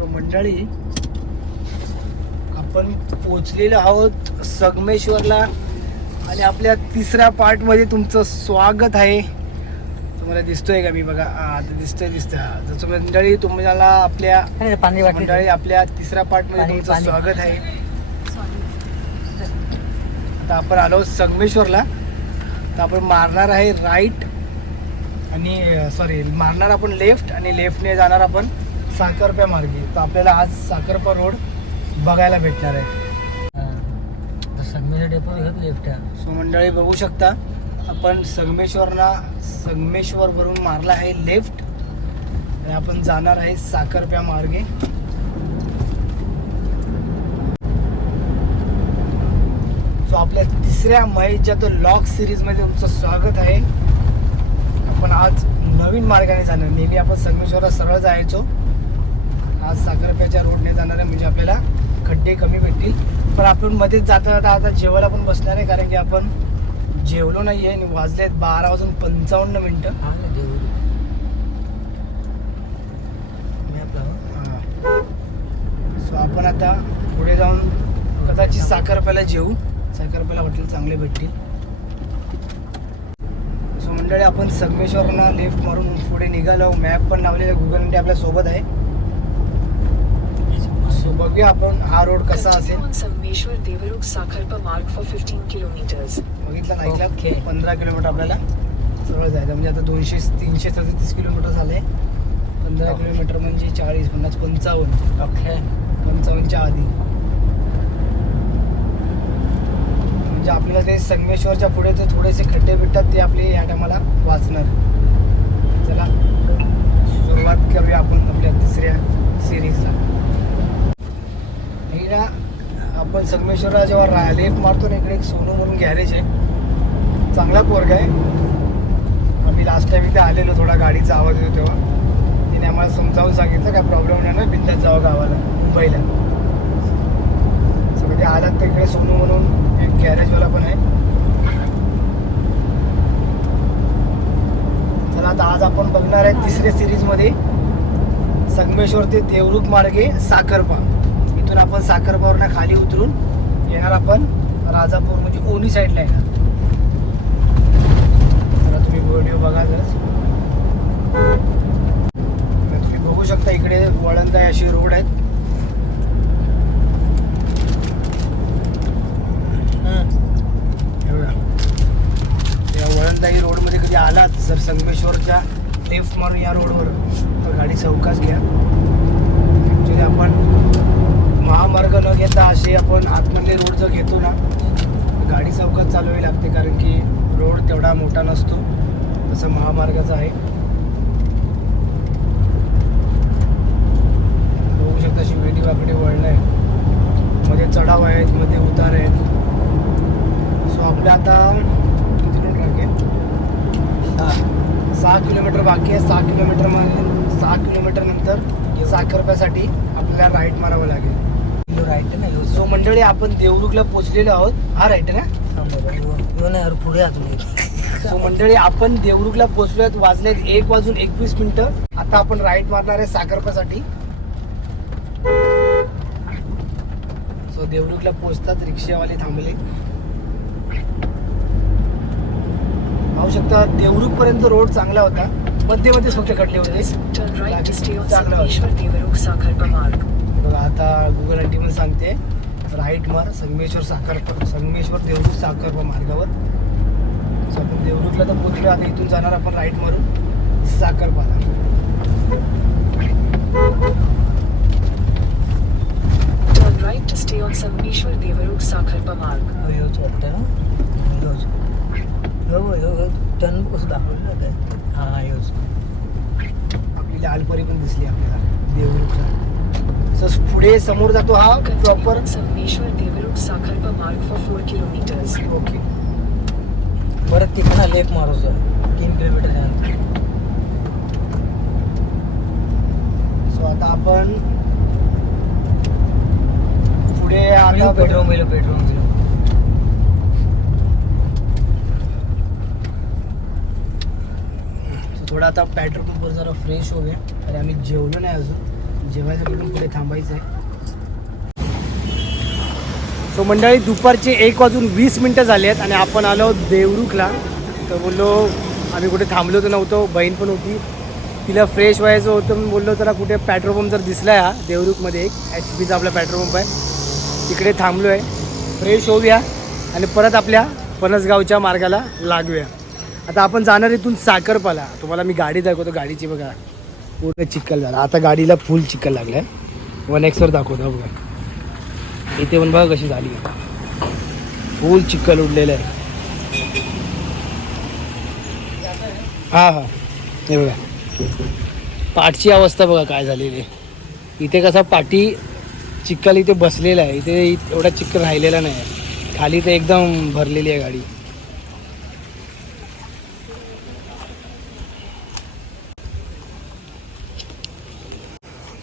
So मंडळी आपण पोचलेलो आहोत संगमेश्वरला आणि आपल्या तिसऱ्या पार्टमध्ये तुमचं स्वागत आहे. तुम्हाला दिसतोय का मी? बघा आता दिसतोय दिसतोय. तर तुम्ही मंडळी तुम्हाला आपल्या मंडळी आपल्या तिसऱ्या पार्टमध्ये पाणी- तुमचं. स्वागत आहे. आता आपण आलो संगमेश्वरला. तर आपण मारणार आहे राईट आणि सॉरी मारणार आपण लेफ्ट आणि लेफ्टने जाणार आपण. साखरप्या मार्गे. तर आपल्याला आज साखरपा रोड बघायला भेटणार आहे. संगमेश्वर डेपो लेफ्ट सो मंडळी बघू शकता. आपण संगमेश्वरला संगमेश्वरवरून मारला आहे लेफ्ट आणि आपण जाणार आहे साखरप्या मार्गे. सो आपल्या तिसऱ्या मैच्या तो लॉक सिरीजमध्ये तुमचं स्वागत आहे. आपण आज नवीन मार्गाने जाणार. नेहमी आपण संगमेश्वरला सरळ जायचो. आज साखरप्याच्या रोडने जाणार आहे म्हणजे आपल्याला खड्डे कमी भेटतील. पण आपण मध्येच जाता जाता आता जेवायला पण बसणार आहे कारण की आपण जेवलो नाही आहे आणि वाजलेत बारा वाजून पंचावन्न मिनटं. सो आपण आता पुढे जाऊन कदाचित साखरप्याला जेवू. साखरप्याला हॉटेल चांगले भेटतील. सो मंडळी आपण संगमेश्वरला लेफ्ट मारून पुढे निघालो. मॅप पण लावलेला गुगल इंडिया आपल्यासोबत आहे. सो बघूया आपण हा रोड कसा असेल. Sangameshwar Devarug Sakharpa mark for 15 kilometers. बघितलं ना ऐकलं? Okay. पंधरा किलोमीटर आपल्याला. सरळ जायचं म्हणजे आता दोनशे तीनशे सदतीस किलोमीटर झाले. पंधरा Okay. किलोमीटर म्हणजे चाळीस पन्नास पंचावन्न. ओके पंचावन्नच्या आधी. म्हणजे आपल्याला ते संगमेश्वरच्या पुढे ते थोडेसे खड्डे भेटतात ते आपले या टायमाला वाचणार. चला. सुरुवात करूया आपण आपल्या तिसऱ्या सिरीजला आणि आपण संगमेश्वरला जेव्हा रा लेफ्ट मारतो ना इकडे एक सोनू म्हणून गॅरेज आहे. चांगला पोरगा आहे. आम्ही लास्ट टाइम इथे आलेलो थोडा गाडीचा आवाज येतो तेव्हा. तिने आम्हाला समजावून सांगितलं काय प्रॉब्लेम नाही ना बिंदात जावं गावाला मुंबईला. सगळे कधी आलात तर इकडे सोनू म्हणून एक गॅरेजवाला पण आहे. चला आता आज आपण बघणार आहे तिसऱ्या सिरीजमध्ये संगमेश्वर ते देवरुख मार्गे साखरपा. इथून आपण साखरबावरनं खाली उतरून येणार आपण राजापूर म्हणजे ओनी साईडला येणार. तर तुम्ही व्हिडिओ बघा जर तुम्ही बघू शकता इकडे वळणदाय अशी रोड आहेत. या वळणदाई रोडमध्ये कधी आलात जर संगमेश्वरच्या लेफ्ट मारून या रोडवर तर गाडी चौकाच घ्या. ॲक्च्युली आपण महामार्ग न घेता असे आपण आतमधले रोड जर घेतो ना गाडी चौकात चालवावी लागते कारण की रोड तेवढा मोठा नसतो. तसं महामार्गाचा आहे. बघू शकता अशी वेडी वाकडे वळणं आहे मध्ये चढाव आहेत मध्ये उतार आहेत. सो आपल्या आता किती किलोमीटर बाकी आहे? सहा. किलोमीटर बाकी आहे. सहा किलोमीटरमध्ये सहा किलोमीटर नंतर साखरप्यासाठी आपल्याला राईट मारावं लागेल. राईट ना सो मंडळी आपण देवरुखला पोहोचलेलो आहोत. हा राईट ना? यार पुढे अजून सो मंडळी आपण देवरुखला पोहोचलोय वाजलेत एक वाजून एकवीस मिनिटं. आता आपण राईट मारणार आहे साखरप्यासाठी सो देवरुखला पोहोचतात रिक्षावाले थांबले. पाहू शकता देवरुख पर्यंत रोड चांगला होता. मध्ये मध्येच फक्त खड्डे होते. चांगलं बघा आता गुगल आंटी पण सांगते राईट मार संगमेश्वर साखर संगमेश्वर देवरुख साखर मार्गावर. सो आपण देवरुखला तर पोहोचलो आता इथून जाणार आपण राईट मारून साखरपाला Turn right to stay on Sangameshwar Devarug Sakharpa mark. योच वाटतं ना? योच यो यो यो टर्न कसं दाखवलं हा योच आपली लालपरी पण दिसली आपल्याला देवरुखला पुढे समोर जातो हा proper Sangameshwar Devarug Sakharpa mark for 4 kilometers. Okay परत तिकडं लेफ्ट मारू सर तीन किलोमीटर सो आता आपण पुढे आता पेट्रोल गेलो पेट्रोल So, थोडा आता पेट्रोल पंपवर जरा फ्रेश होऊया. आणि आम्ही जेवलो नाही अजून. जेवायसाठी पण पुढे थांबायचं आहे सो मंडळी दुपारचे एक वाजून वीस मिनटं झाली आहेत आणि आपण आलो देवरुखला. तर बोललो आम्ही कुठे थांबलो तर नव्हतो बहीण पण होती. तिला फ्रेश व्हायचं होतं म्हणून बोललो तर कुठे पेट्रोल पंप जर दिसला आहे हा देवरुखमध्ये एक. एच पीचा आपला पेट्रोल पंप आहे. तिकडे थांबलो आहे फ्रेश होऊया आणि परत आपल्या फणसगावच्या मार्गाला लागूया. आता आपण जाणार इथून साखरपाला. तुम्हाला मी गाडी दाखवतो गाडीची बघा. पूर्ण चिखल झाला. आता गाडीला फुल चिखल लागलाय. आहे वन एक्सवर दाखवतो बघा. इथे पण बघा कशी झाली. फुल चिखल उडलेलं आहे. हा हा. हे बघा. पाठची अवस्था बघा काय झालेली आहे. इथे कसा पाठी चिखल इथे बसलेला आहे. इथे एवढा चिखल राहिलेला नाही. आहे खाली तर एकदम भरलेली आहे गाडी.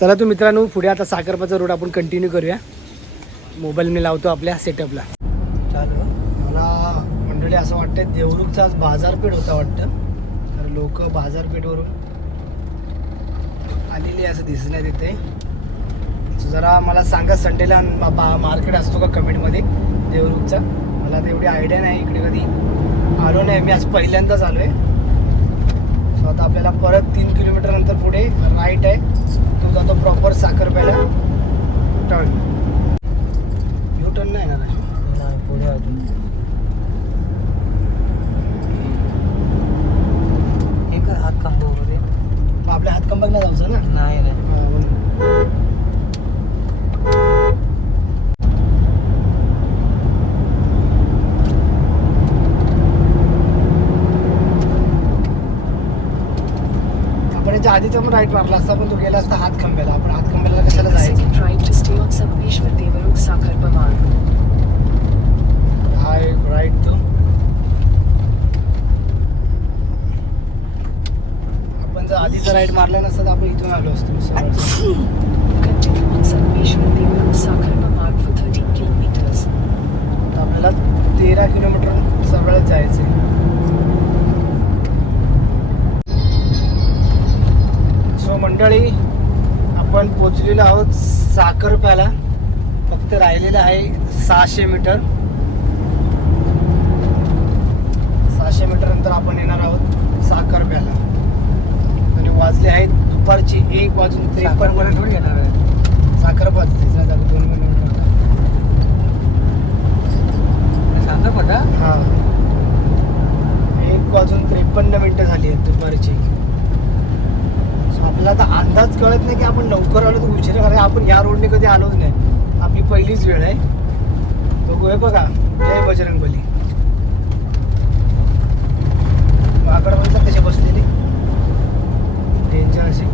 चला तू मित्रांनो पुढे आता साखरपाचा रोड आपण कंटिन्यू करूया. मोबाईल मी लावतो आपल्या सेटअपला चालू मला मंडळी असं वाटतं देवरुखचा आज बाजारपेठ होता वाटतं. तर लोक बाजारपेठवरून आलेली असं दिसत नाही तिथे जरा मला सांगा संडेला मार्केट असतो का कमेंटमध्ये देवरुखचा? मला तर एवढी आयडिया नाही इकडे कधी आलो नाही. मी आज पहिल्यांदाच आलो आहे सो आता आपल्याला परत तीन किलोमीटर नंतर पुढे राईट आहे. तो जातो प्रॉपर साखरप्याला टर्न यू टर्न नाही येणार पुढे अजून. काय हात खांबो आपल्या हातकंबाग नाही जायचं ना? नाही नाही हा, मग. आपण याच्या आधीचा पण राईट मारला असता पण तो गेला असता हात खंब्याला आपण हात खंब्याला कशाला जायचं. हा एक राईट तो आपण जर आधीचा राईट मारला नसता तर आपण इथून आलो असतो सरळ. Continue on Sameshwar Devarug Sakharpa Marg for 13 kilometers. तर आपल्याला तेरा किलोमीटर पोचलेलो आहोत साखरप्याला फक्त राहिलेलं आहे सहाशे मीटर. सहाशे मीटर नंतर आपण येणार आहोत साखरप्याला आणि वाजले आहेत दुपारची एक वाजून त्रेपन्न साखरपर्यंत थोडी येणार आहे साखरपा तिथे दोन किलोमीटर होता सांगा पटा हा एक वाजून त्रेपन्न मिनिटं झाली आहेत दुपारची सो आपल्याला आता अंदाज कळत नाही की आपण लवकर आलो तर उशिरा कारण आपण या रोडने कधी आलोच नाही. आपली पहिलीच वेळ आहे. बघू बघा. जय बजरंग बली वाकड म्हणतात कसे बसलेले. डेंजर असे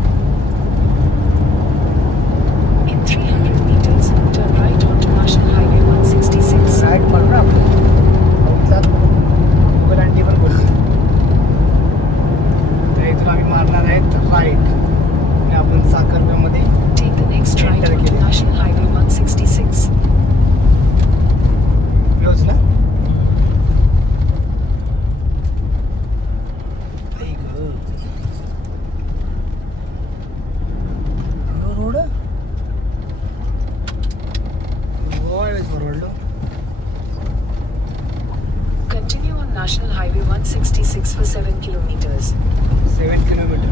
7 kilometers. 7 kilometers.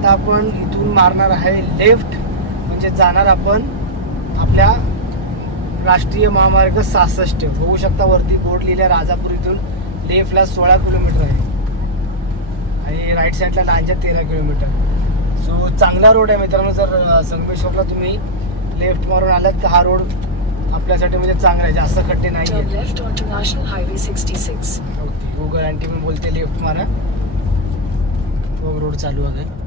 आता आपण इथून मारणार आहे लेफ्ट म्हणजे जाणार आपण आपल्या राष्ट्रीय महामार्ग सहासष्ट. बघू शकता वरती बोर्ड लिहिल्या राजापूर इथून लेफ्टला सोळा किलोमीटर आहे. आणि राईट साईडला लांजा तेरा किलोमीटर. सो चांगला रोड आहे मित्रांनो जर संगमेश्वरला तुम्ही लेफ्ट मारून आलात तर हा रोड आपल्यासाठी म्हणजे चांगलं आहे. जास्त खड्डे नाही Highway 66. ओके गुगल आंटी मी बोलते लेफ्ट मारा. रोड चालू आहे.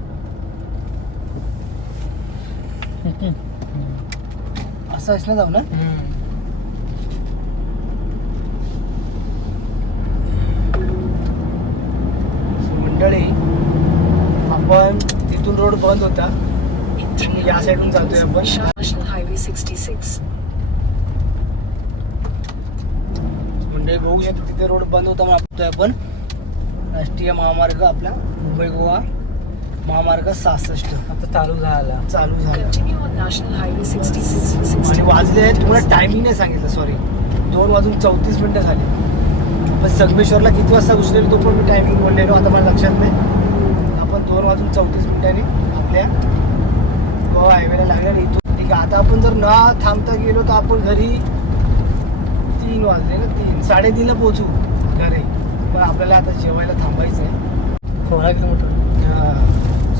असं असं जाऊ ना? मंडळी आपण तिथून रोड बंद होता. या साईडून जातोय आपण. National Highway 66. मंडळी बघू शकतो तिथे रोड बंद होता आपण राष्ट्रीय महामार्ग आपला मुंबई गोवा महामार्ग सहासष्ट. आता चालू झाला. चालू झाला. Continue on National Highway 66 for आणि 60 वाजले तुम्हाला टायमिंग नाही सांगितलं सॉरी दोन वाजून चौतीस मिनिटं झाली. पण संगमेश्वरला किती वाजता घुसलेलो तो पण मी टायमिंग बोललेलो आता मला लक्षात नाही. आपण दोन वाजून चौतीस मिनिटांनी आपल्या गोवा हायवेला लागणार इथून ठीक आहे आता आपण जर न थांबता गेलो तर आपण घरी तीन वाजले ना तीन. साडेतीनला पोहोचू घरी. पण आपल्याला आता जेवायला थांबायचं आहे सोळा किलोमीटर.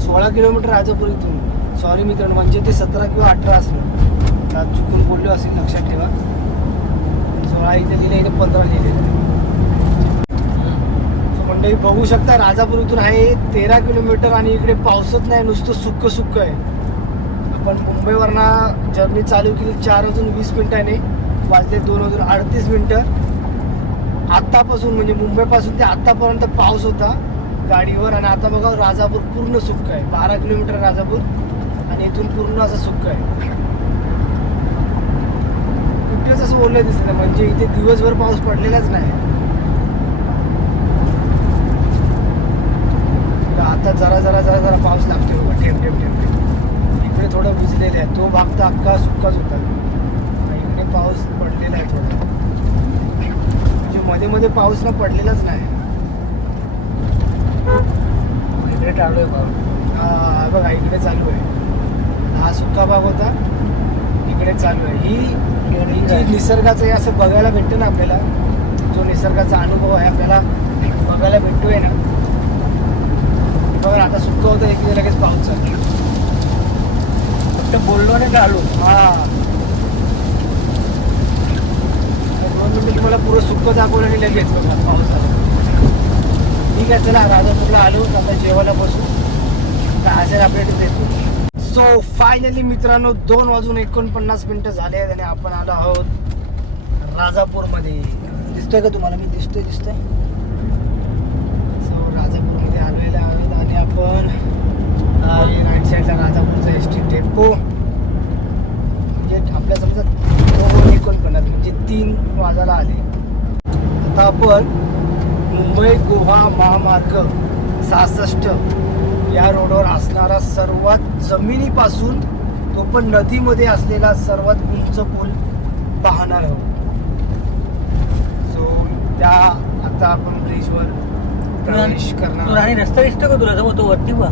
सोळा किलोमीटर राजापूर इथून. सॉरी मित्रांनो म्हणजे ते सतरा किंवा अठरा असलं. त्यात चुकून बोललो असेल लक्षात ठेवा. सोळा इथे लिहिले इथे पंधरा लिहिलेलं मंडळी म्हणजे बघू शकता राजापूर इथून आहे तेरा किलोमीटर आणि इकडे पावसच नाही नुसतं सुक्क सुक्क आहे. आपण मुंबईवरनं जर्नी चालू केली चार अजून वीस मिनिटाने. वाजले दोन अजून अडतीस मिनिटं. आत्तापासून म्हणजे मुंबईपासून ते आत्तापर्यंत पाऊस होता. गाडीवर आणि आता बघा राजापूर पूर्ण सुक्क आहे. बारा किलोमीटर राजापूर आणि इथून पूर्ण असं सुक्क आहे. कुठेच असं बोललं दिसत नाही. म्हणजे इथे दिवसभर पाऊस पडलेलाच नाही. आता जरा जरा जरा जरा पाऊस लागतोय बघा. ठेम ठेम ठेम ठेम इकडे थोडं भिजलेलं आहे तो भाग तर अख्खा सुक्काच होता. इकडे पाऊस पडलेला आहे थोडा. म्हणजे मध्ये मध्ये पाऊस ना पडलेलाच नाही. इकडे आहे बघ हा बघा इकडे चालू आहे. हा सुका भाग होता इकडे चालू आहे. ही जी निसर्गाचं हे असं बघायला भेटतं ना आपल्याला जो निसर्गाचा अनुभव आहे आपल्याला बघायला भेटतोय ना. बघा आता सुक्क होतं एक लगेच पाऊस चालू फक्त बोललो आणि टाळलो. हा. तर दोन मिनिटं तुम्हाला पुरं सुक्क दाखवलं आणि लगेच बघा पाऊस आला. ठीक आहे चला राजापूरला आलो आता जेवायला बसू. काय असेल अपडेट देतो. सो फायनली मित्रांनो दोन वाजून एकोणपन्नास मिनटं झाले आहेत आणि आपण आलो आहोत राजापूरमध्ये. दिसतोय का तुम्हाला? मी दिसतोय दिसतोय. सो राजापूरमध्ये आलेले आहोत आणि आपण राईट साईडला राजापूरचा एस टी डेपो म्हणजे आपल्या समजा दोन एकोणपन्नास म्हणजे तीन वाजायला आले आता आपण मुंबई गोवा महामार्ग सहासष्ट या रोडवर असणारा सर्वात जमिनीपासून तो पण नदीमध्ये असलेला सर्वात उंच पूल पाहणार आहोत. सो त्या आता आपण ब्रिजवर प्रवेश करणार आणि. रस्ता दिसतो का तुला? तो वरती वा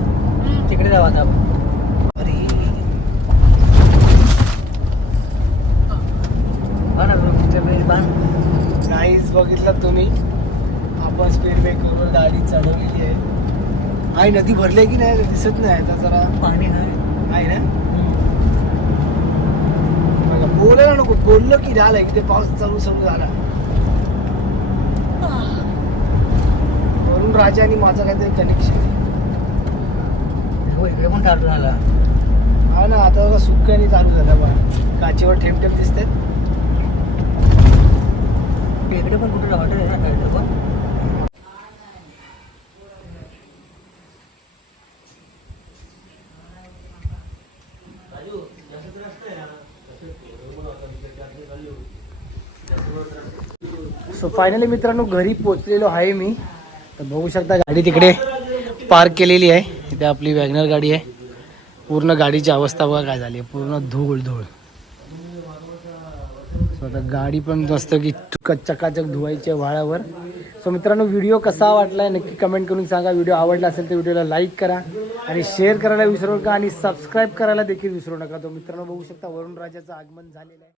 तिकडे जाऊ आता आपण. अरे. हा ना तुमच्या बांध. नाहीच बघितलं तुम्ही. आपण स्पीड ब्रेकरवर गाडी चढवलेली आहे. आहे नदी भरली की नाही? दिसत नाही आता जरा पाणी आहे. आहे ना? बोलायला नको. बोललो की झालं की ते पाऊस चालू सुरू झाला वरून राजा आणि माझं काहीतरी कनेक्शन हो इकडे पण चालू झाला. हा ना आता बघा सुक्काने चालू झाला बा काचेवर ठेम ठेम दिसतात इकडे पण कुठे हॉटेल आहे ना सो फायनली मित्रांनो घरी पोचलेलो आहे मी. तर बघू शकता गाडी तिकडे पार्क केलेली आहे. इथे आपली वॅगनर गाडी आहे. पूर्ण गाडीची अवस्था बघा काय झाली आहे. पूर्ण धूळ धूळ सो आता गाडी पण मस्त की चकाचक धुवायची आहे वाळावर. सो मित्रांनो व्हिडिओ कसा वाटला आहे नक्की कमेंट करून सांगा. व्हिडिओ आवडला असेल तर व्हिडिओला लाईक करा आणि शेअर करायला विसरू नका आणि सबस्क्राईब करायला देखील विसरू नका. तो मित्रांनो बघू शकता वरुण राजाचं आगमन झालेलं आहे.